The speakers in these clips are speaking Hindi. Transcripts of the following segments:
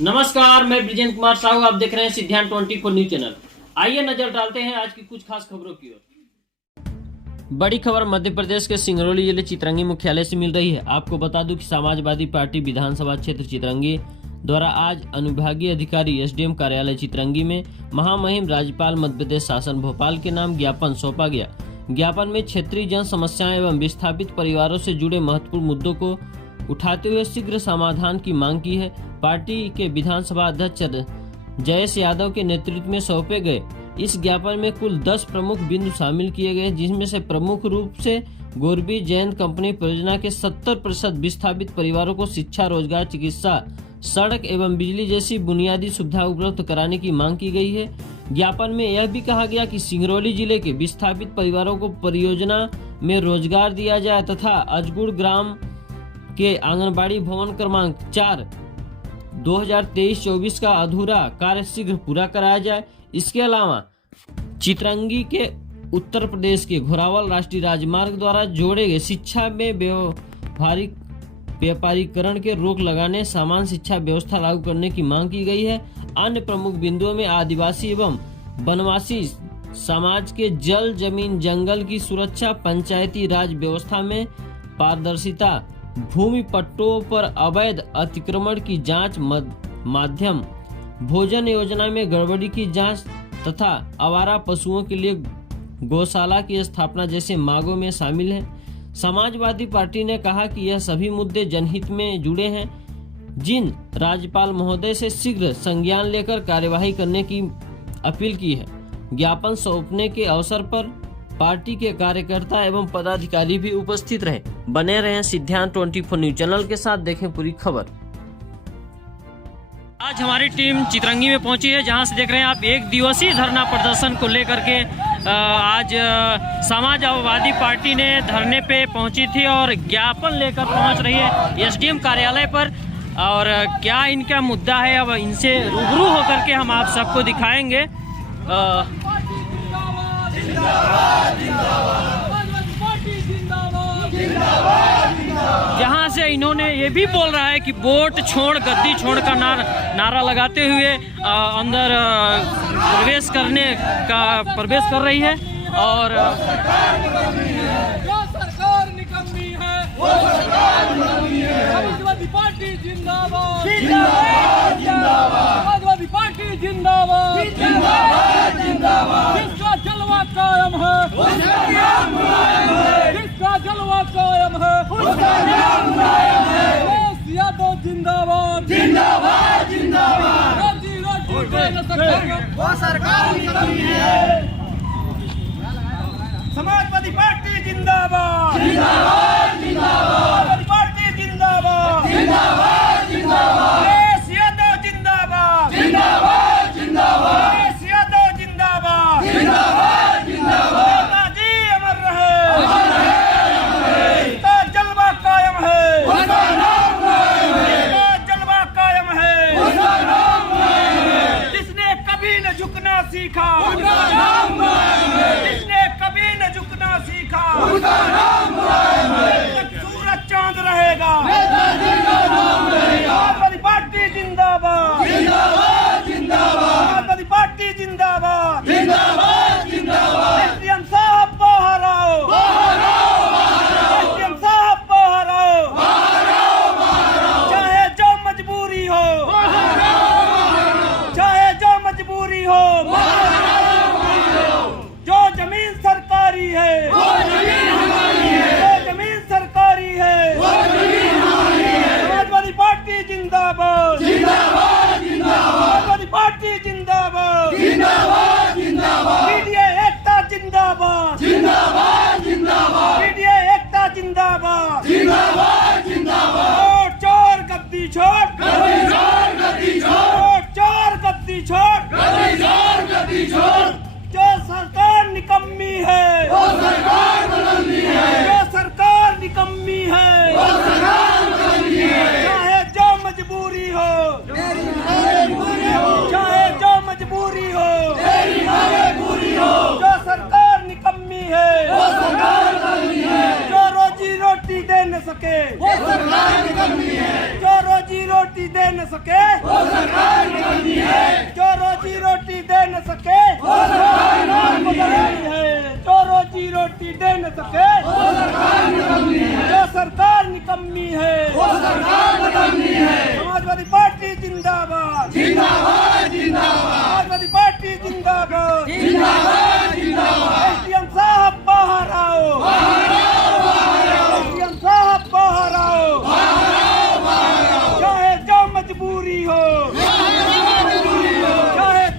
नमस्कार, मैं ब्रिजेंद्र कुमार साहू। आप देख रहे हैं सिद्धांत 24 न्यूज चैनल। आइए नजर डालते हैं आज की कुछ खास खबरों की ओर। बड़ी खबर मध्य प्रदेश के सिंगरौली जिले चितरंगी मुख्यालय से मिल रही है। आपको बता दूं कि समाजवादी पार्टी विधानसभा क्षेत्र चितरंगी द्वारा आज अनुविभागीय अधिकारी एसडीएम कार्यालय चितरंगी में महामहिम राज्यपाल मध्य प्रदेश शासन भोपाल के नाम ज्ञापन सौंपा गया। ज्ञापन में क्षेत्रीय जन समस्याएं एवं विस्थापित परिवारों से जुड़े महत्वपूर्ण मुद्दों को उठाते हुए शीघ्र समाधान की मांग की है। पार्टी के विधानसभा अध्यक्ष जयेश यादव के नेतृत्व में सौंपे गए इस ज्ञापन में कुल 10 प्रमुख बिंदु शामिल किए गए, जिसमें से प्रमुख रूप से गोरबी जैन कंपनी परियोजना के 70% विस्थापित परिवारों को शिक्षा, रोजगार, चिकित्सा, सड़क एवं बिजली जैसी बुनियादी सुविधा उपलब्ध कराने की मांग की गई है। ज्ञापन में यह भी कहा गया कि सिंगरौली जिले के विस्थापित परिवारों को परियोजना में रोजगार दिया जाए तथा अजगुड़ ग्राम के आंगनबाड़ी भवन क्रमांक 4 2023-24 का अधूरा कार्य शीघ्र पूरा कराया जाए। इसके अलावा चितरंगी के उत्तर प्रदेश के घोरावल राष्ट्रीय राजमार्ग द्वारा जोड़े गए शिक्षा में व्यापारीकरण के रोक लगाने, समान शिक्षा व्यवस्था लागू करने की मांग की गई है। अन्य प्रमुख बिंदुओं में आदिवासी एवं वनवासी समाज के जल, जमीन, जंगल की सुरक्षा, पंचायती राज व्यवस्था में पारदर्शिता, भूमि पट्टों पर अवैध अतिक्रमण की जांच माध्यम, भोजन योजना में गड़बड़ी की जांच तथा आवारा पशुओं के लिए गौशाला की स्थापना जैसे मांगों में शामिल है। समाजवादी पार्टी ने कहा कि यह सभी मुद्दे जनहित में जुड़े हैं, जिन राज्यपाल महोदय से शीघ्र संज्ञान लेकर कार्यवाही करने की अपील की है। ज्ञापन सौंपने के अवसर पर पार्टी के कार्यकर्ता एवं पदाधिकारी भी उपस्थित रहे। बने रहें सिद्धांत 24 न्यूज चैनल के साथ, देखें पूरी खबर। आज हमारी टीम चितरंगी में पहुंची है, जहां से देख रहे हैं आप एक दिवसीय धरना प्रदर्शन को लेकर के आज समाजवादी पार्टी ने धरने पे पहुंची थी और ज्ञापन लेकर पहुंच रही है एसडीएम कार्यालय पर। और क्या इनका मुद्दा है, अब इनसे रूबरू होकर के हम आप सबको दिखाएंगे। जहां से इन्होंने ये भी बोल रहा है कि वोट छोड़ गद्दी छोड़ का नारा लगाते हुए अंदर प्रवेश कर रही है। और सरकार निकम्मी है, वो सरकार निकम्मी है। समाजवादी पार्टी जिंदाबाद, जिंदाबाद, जिंदाबाद। समाजवादी पार्टी जिंदाबाद, जिंदाबाद, जिंदाबाद। जिसका जलवा कायम है, उसका नाम मुलायम है। जिसका जलवा कायम है, उसका नाम मुलायम है। जयेश यादव जिंदाबाद, जिंदाबाद, जिंदाबाद। रोजी रोटी देने सरकार, वो सरकार निकम्मी है। समाजवादी पार्टी जिंदाबाद, जिंदाबाद, जिंदाबाद। समाजवादी पार्टी जिंदाबाद, जिंदाबाद, जिंदाबाद। जयेश यादव जिंदाबाद, जिंदाबाद, जिंदाबाद। जयेश यादव जिंदाबाद, जिंदाबाद, जिंदाबाद। नेताजी अमर रहे, अमर रहे। इसका जलवा कायम है, उसका नाम कायम है। इसका जलवा कायम है, उसका नाम कायम है। जिसने कभी न झुकना सीखा, उसका नाम कायम है। जिसने कभी न झुकना सीखा, उसका नाम मुलायम है। सूरज चांद रहेगा, नेताजी का नाम रहेगा। समाजवादी पार्टी जिंदाबाद, जिंदाबाद, जिंदाबाद। समाजवादी पार्टी जिंदाबाद, जिंदाबाद, जिंदाबाद। एसडीएम साहब बाहर आओ, बाहर आओ, बाहर आओ। एसडीएम साहब बाहर आओ, बाहर आओ, बाहर आओ। चाहे जो मजबूरी हो, बाहर आओ, बाहर आओ। चाहे जो मजबूरी हो, बाहर आओ, बाहर आओ। जो जमीन सरकारी है, वो जमीन हमारी है। जो जमीन सरकारी है, वो जमीन हमारी है। समाजवादी पार्टी जिंदाबाद, जिंदाबाद, जिंदाबाद। समाजवादी पार्टी जिंदाबाद, जिंदाबाद, जिंदाबाद। मीडिया एकता जिंदाबाद, जिंदाबाद, जिंदाबाद। मीडिया एकता जिंदाबाद, जिंदाबाद, जिंदाबाद। वोट चोर गद्दी छोड़, गद्दी छोड़, गद्दी छोड़। वोट चोर गद्दी छोड़, गद्दी छोड़, गद्दी छोड़। जो सरकार निकम्मी है, वो सरकार बदलनी है। जो सरकार निकम्मी है, वो सरकार बदलनी है। चाहे जो मजबूरी हो, तेरी मांगे पूरी हो। चाहे जो मजबूरी हो, तेरी मांगे पूरी हो। जो सरकार निकम्मी है, वो सरकार बदलनी है। जो रोजी रोटी दे न सके, वो सरकार निकम्मी है। जो रोजी रोटी दे न सके, वो सरकार निकम्मी है, वो सरकार निकम्मी है। समाजवादी पार्टी जिंदाबाद, जिंदाबाद, जिंदाबाद। समाजवादी पार्टी जिंदाबाद, जिंदाबाद, जिंदाबाद। एसडीएम साहब बाहर आओ, एसडीएम साहब बाहर आओ, चाहे जो मजबूरी हो, चाहे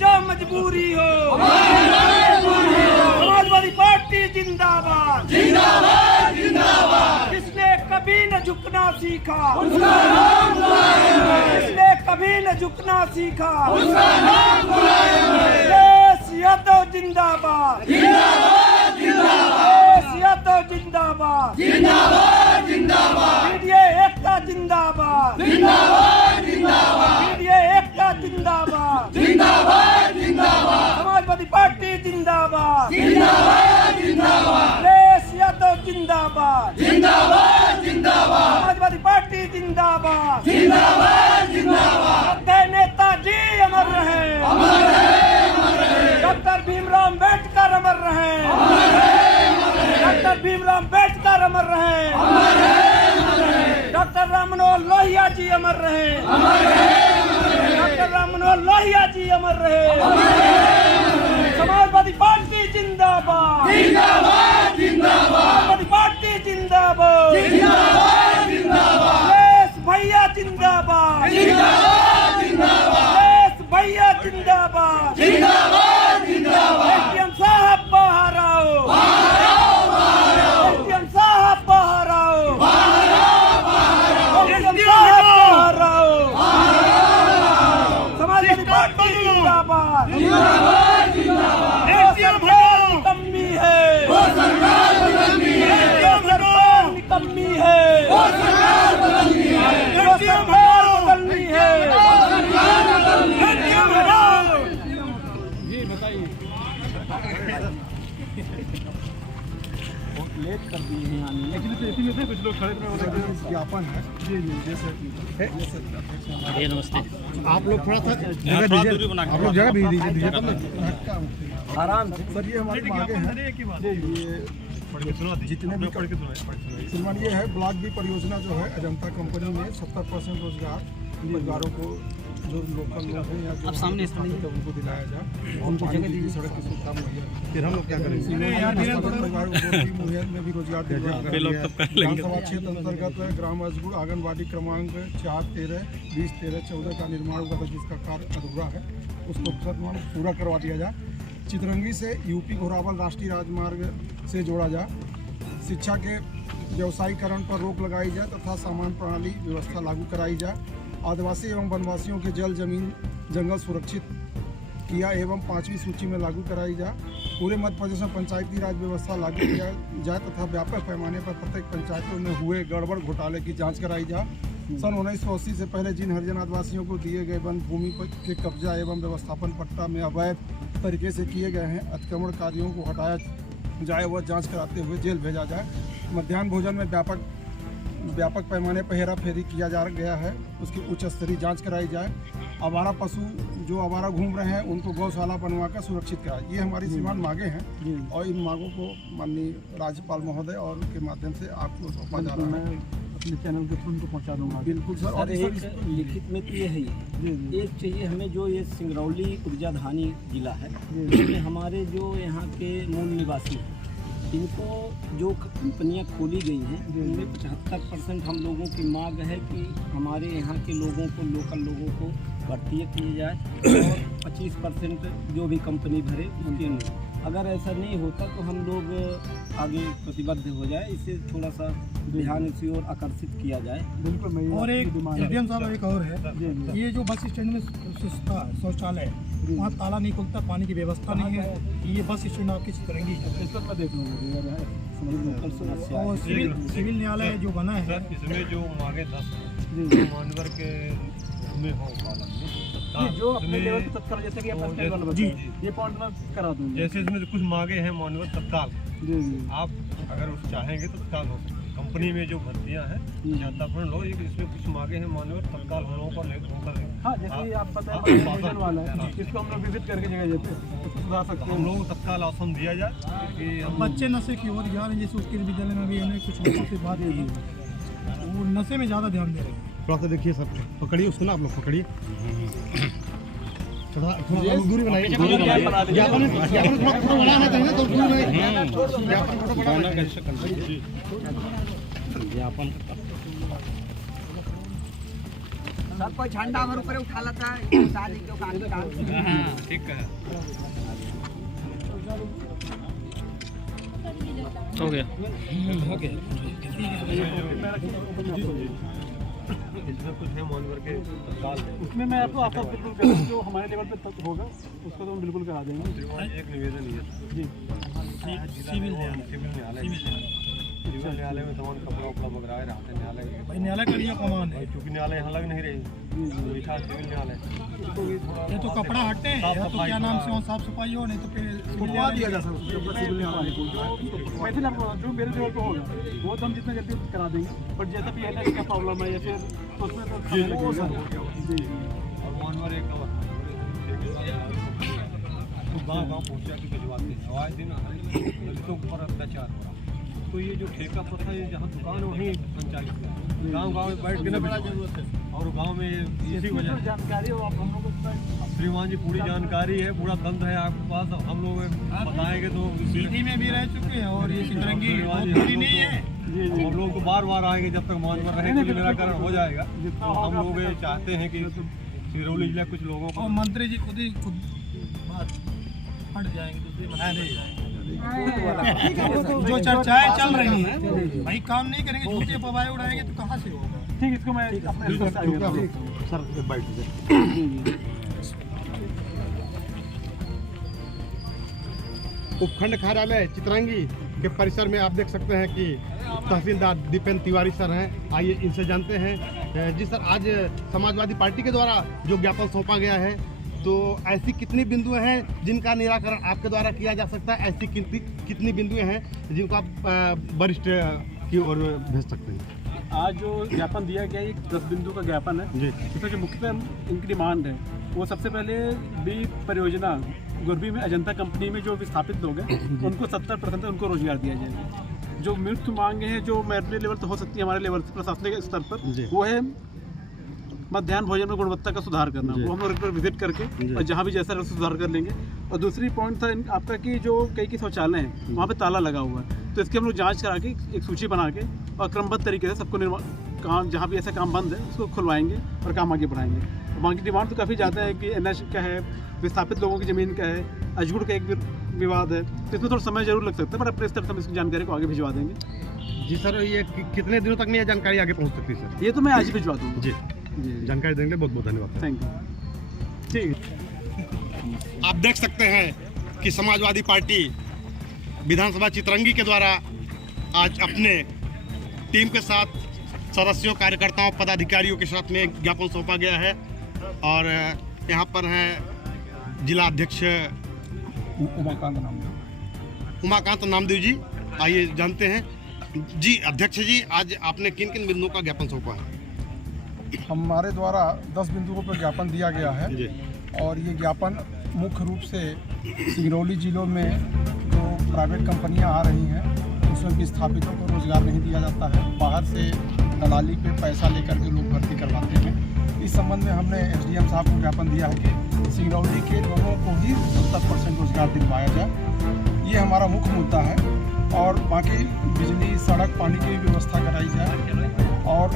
जो मजबूरी हो। समाजवादी पार्टी जिंदाबाद, जिंदाबाद, जिंदाबाद। जिसने कभी न झुकना सीखा, उसका नाम बुलाएंगे। जिसने कभी न झुकना सीखा, उसका नाम बुलाएंगे। यादव जिंदाबाद, जिंदाबाद, जिंदाबाद। यादव जिंदाबाद, जिंदाबाद, जिंदाबाद। मीडिया एकता जिंदाबाद, जिंदाबाद, जिंदाबाद। मीडिया एकता जिंदाबाद, जिंदाबाद, जिंदाबाद। समाजवादी पार्टी जिंदाबाद, जिंदाबाद, जिंदाबाद। यादव जिंदाबाद, जिंदाबाद, जिंदाबाद। समाजवादी पार्टी जिंदाबाद, जिंदाबाद, जिंदाबाद। नेताजी अमर रहे, अमर रहे, अमर रहे। डॉक्टर भीमराव अम्बेडकर अमर रहे, अमर रहे, अमर रहे। डॉक्टर भीमराव अम्बेडकर अमर रहे, अमर रहे, अमर रहे। डॉक्टर राम मनोहर लोहिया जी अमर रहे, अमर रहे, अमर रहे। डॉक्टर राम मनोहर लोहिया जी अमर रहे, अमर रहे। समाजवादी पार्टी जिंदाबाद, जिंदाबाद, जिंदाबाद। समाजवादी पार्टी जिंदाबाद, जिंदाबाद, जिंदाबाद। भैया जिंदाबाद, जिंदाबाद, जिंदाबाद। भैया जिंदाबाद, जिंदाबाद, जिंदाबाद। एसडीएम साहब बाहर आओ, बाहर आओ, बाहर आओ। एसडीएम साहब बाहर आओ, बाहर आओ, बाहर आओ। एसडीएम साहब बाहर आओ, बाहर आओ। समाजवादी पार्टी जिंदाबाद, जिंदाबाद, जिंदाबाद। एसडीएम निकम्मी है, वो सरकार निकम्मी है। सरकार निकम्मी है, वो सरकार निकम्मी है। सरकार निकम्मी है, वो सरकार निकम्मी है। ये बताइए लेट कर दिए हैं आने, लेकिन तो इसी में से कुछ लोग खड़े थे। ज्ञापन है जी जी जैसे नमस्ते। आप लोग थोड़ा सा जगह दीजिए, आप लोग जगह भी दीजिए आराम से। सर ये हमारे आगे हैं, ये जितने भी श्रीमान ये है ब्लॉक बी परियोजना जो है अजंता कंपनी में 70% रोजगारों को जो लोकल लोग हैं या जो सामने स्थानीय तो उनको दिलाया जाए, उनको जगह दी सड़क की सुविधा मुहैया। फिर हम लोग क्या करेंगे, परिवार मुहैया में भी रोजगार दिया। विधानसभा क्षेत्र अंतर्गत ग्राम अजगुड़ आंगनबाड़ी क्रमांक 4, 13, 20, 13, 14 का निर्माण हुआ था, जिसका कार्य अधूरा है, उसको पूरा करवा दिया जाए। चितरंगी से यूपी घोरावल राष्ट्रीय राजमार्ग से जोड़ा जाए। शिक्षा के व्यवसायीकरण पर रोक लगाई जाए तथा सामान प्रणाली व्यवस्था लागू कराई जाए। आदिवासी एवं वनवासियों के जल जमीन जंगल सुरक्षित किया एवं 5वीं सूची में लागू कराई जाए। पूरे मध्य प्रदेश में पंचायती राज व्यवस्था लागू किया जाए तथा व्यापक पैमाने पर प्रत्येक पंचायतों में हुए गड़बड़ घोटाले की जांच कराई जाए। सन 1980 से पहले जिन हरिजन आदिवासियों को दिए गए वन भूमि के कब्जा एवं व्यवस्थापन पट्टा में अवैध तरीके से किए गए हैं अतिक्रमणकारियों को हटाया जाए, वह जांच कराते हुए जेल भेजा जाए। मध्याह्न भोजन में व्यापक पैमाने पर हेरा फेरी किया जा गया है, उसकी उच्च स्तरीय जांच कराई जाए। आवारा पशु जो आवारा घूम रहे हैं उनको गौशाला बनवा कर सुरक्षित कराए। ये हमारी श्रीमान मांगे हैं और इन मांगों को माननीय राज्यपाल महोदय और उनके माध्यम से आपको सौंपा जा रहा है। अपने चैनल के थ्रू उनको पहुँचा दूँगा। बिल्कुल सर। और एक लिखित में तो ये है, एक चाहिए हमें जो ये सिंगरौली ऊर्जाधानी जिला है, इसमें हमारे जो यहाँ के मूल निवासी हैं इनको जो कंपनियां खोली गई हैं उनमें 75% हम लोगों की मांग है कि हमारे यहाँ के लोगों को, लोकल लोगों को भर्ती किए जाए और 25% जो भी कंपनी भरे उनके नहीं। अगर ऐसा नहीं होता तो हम लोग आगे प्रतिबद्ध हो जाए, इसे थोड़ा सा ध्यान इसी ओर आकर्षित किया जाए। बिल्कुल। और एक एसडीएम साहब एक और है, ये जो बस स्टैंड में शौचालय वहाँ ताला नहीं खुलता, पानी की व्यवस्था नहीं है, ये बस स्टैंड आपकी चितरंगी है। मैं देख लूँगा। और सिविल न्यायालय जो बना है इसमें जो मांगे 10 मानवर के में हो जो अपने लेवल पे तत्काल, जैसे कि आप जी ये पॉइंट में करा दूँगा। जैसे इसमें कुछ मांगे हैं मानवर तत्काल, आप अगर उस चाहेंगे तो तत्काल हो। कंपनी में जो भर्तियां हैं ज्यादातर लोग इसमें कुछ मांगे हैं मानवर तत्काल हम लोगों को लेकर। हाँ, जैसे आप पता है वाला है, इसको हम लोग विजिट करके जगह देते हैं, सुधार सकते हैं। हम लोगों को तत्काल आसन दिया जाए कि बच्चे नशे की ओर जा रहे हैं, जैसे उसके विद्यालय में भी हमें कुछ लोगों से बात हुई वो नशे में ज़्यादा ध्यान दे रहे हैं। थोड़ा सा देखिए सर, पकड़िए उसको ना, आप लोग पकड़िए, थोड़ा दूरी बनाइए, ज्ञापन थोड़ा बढ़ाना चाहिए ना, तो दूरी बनाइए, ज्ञापन थोड़ा बढ़ाना चाहिए। ज्ञापन सब कोई झंडा हमारे ऊपर उठा लेता है, शादी के काम ठीक है। हो गया। इसमें कुछ है मानवर के तत्काल है। उसमें मैं आपको आपका बिल्कुल करूँ, जो हमारे लेवल पे तक होगा उसको तो हम बिल्कुल करा देंगे। एक निवेदन है जी, सिविल न्यायालय में तमाम कपड़ा उपड़ा वगैरह रहते हैं, न्यायालय भाई न्यायालय का ये कमान है, चूँकि न्यायालय यहाँ लग नहीं रही, बैठा सिविल न्यायालय, ये तो कपड़ा हटे या तो क्या नाम से हो, साफ सफाई हो, नहीं तो फिर छुपवा दिया जा सकता है। वैसे ना जो मेरे लेवल पे होगा वो तो हम जितना जल्दी करा देंगे, बट जैसा भी है क्या प्रॉब्लम है या फिर उसमें तो समय लगेगा। जी, और मानवर एक गाँव पहुँचा के भिजवाते हैं, आए दिन दलितों पर अत्याचार हो रहा है। तो ये जो ठेका प्रथा है, जहाँ दुकान वहीं संचालित है, गांव में बैठ के ना भिजवा, और गांव में इसी वजह से जानकारी हो आप हम लोग को श्रीमान जी पूरी जानकारी है, पूरा तंत्र है आपके पास, हम लोग बताएंगे तो सीधी में भी रह चुके हैं और ये चित्रंगी पूरी नहीं है। हम लोग को बार बार आएंगे जब तक मानवर रहेंगे, निराकरण हो जाएगा। तो हम लोग ये चाहते हैं कि सिंगरौली जिला कुछ लोगों को और मंत्री जी खुद हट जाएंगे, दूसरे मंत्री जो चर्चाएं चल रही हैं भाई, काम नहीं करेंगे, झूठे पवाए उड़ाएंगे तो कहाँ से होगा। ठीक, इसको मैं सर बैठ जाए। उपखंड कार्यालय चित्रांगी के परिसर में आप देख सकते हैं कि तहसीलदार दीपेंद्र तिवारी सर हैं, आइए इनसे जानते हैं। जी सर, आज समाजवादी पार्टी के द्वारा जो ज्ञापन सौंपा गया है, तो ऐसी कितनी बिंदुएं हैं जिनका निराकरण आपके द्वारा किया जा सकता है? ऐसी कितनी बिंदुएं हैं जिनको आप वरिष्ठ की ओर भेज सकते हैं? आज जो ज्ञापन दिया गया है 10 बिंदु का ज्ञापन है जी। इसमें जो मुख्यतः इनकी डिमांड है वो सबसे पहले बी परियोजना गुरबी में अजंता कंपनी में जो विस्थापित लोग हैं उनको 70% उनको रोजगार दिया जाए। जो मुख्य मांगे हैं जो मेरिट लेवल तो हो सकती है हमारे लेवल प्रशासनिक स्तर पर, वो है मध्याह्न भोजन में गुणवत्ता का सुधार करना, वो हम लोग विजिट करके और जहाँ भी जैसा सुधार कर लेंगे। और दूसरी पॉइंट था आपका कि जो कई शौचालय हैं वहाँ पे ताला लगा हुआ है, तो इसकी हम लोग जांच करा के एक सूची बना के और क्रमबद्ध तरीके से सबको काम जहाँ भी ऐसा काम बंद है उसको खुलवाएंगे और काम आगे बढ़ाएंगे। और वहाँ की डिमांड तो काफ़ी ज़्यादा है कि NH का है, विस्थापित लोगों की ज़मीन का है, अजगुड़ का एक विवाद है, तो इसमें थोड़ा समय जरूर लग सकता है, बट अपने स्तर से हम इसकी जानकारी को आगे भिजवा देंगे। जी सर, ये कितने दिनों तक में यह जानकारी आगे पहुँच सकती है सर? ये तो मैं आज ही भिजवा दूँगा। जी, जानकारी देने के लिए बहुत बहुत धन्यवाद। Thank you. ठीक, आप देख सकते हैं कि समाजवादी पार्टी विधानसभा चित्रंगी के द्वारा आज अपने टीम के साथ सदस्यों, कार्यकर्ताओं, पदाधिकारियों के साथ में ज्ञापन सौंपा गया है। और यहाँ पर हैं जिला अध्यक्ष उमाकांत नामदेव जी, आइए जानते हैं। जी अध्यक्ष जी, आज आपने किन किन बिंदुओं का ज्ञापन सौंपा है? हमारे द्वारा 10 बिंदुओं पर ज्ञापन दिया गया है जी। और ये ज्ञापन मुख्य रूप से सिंगरौली जिलों में जो प्राइवेट कंपनियां आ रही हैं उसमें विस्थापितों को रोजगार नहीं दिया जाता है, बाहर से दलाली पे पैसा लेकर के लोग भर्ती करवाते हैं। इस संबंध में हमने SDM साहब को ज्ञापन दिया है कि सिंगरौली के लोगों को ही 70% रोजगार दिलवाया जाए, ये हमारा मुख्य मुद्दा है। और बाकी बिजली, सड़क, पानी की व्यवस्था कराई जाए। और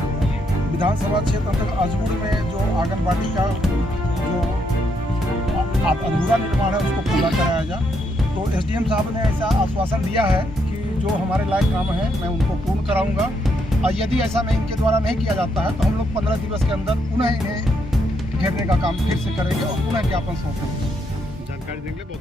विधानसभा क्षेत्र अंतर्गत अजगुड़ में जो आंगनबाड़ी का जो अधूरा निर्माण है उसको पूरा कराया जाए। तो SDM साहब ने ऐसा आश्वासन दिया है कि जो हमारे लायक काम है मैं उनको पूर्ण कराऊंगा, और यदि ऐसा नहीं इनके द्वारा नहीं किया जाता है तो हम लोग 15 दिवस के अंदर पुनः इन्हें घेरने का काम फिर से करेंगे और पुनः ज्ञापन सौंपेंगे। जानकारी देंगे बहुत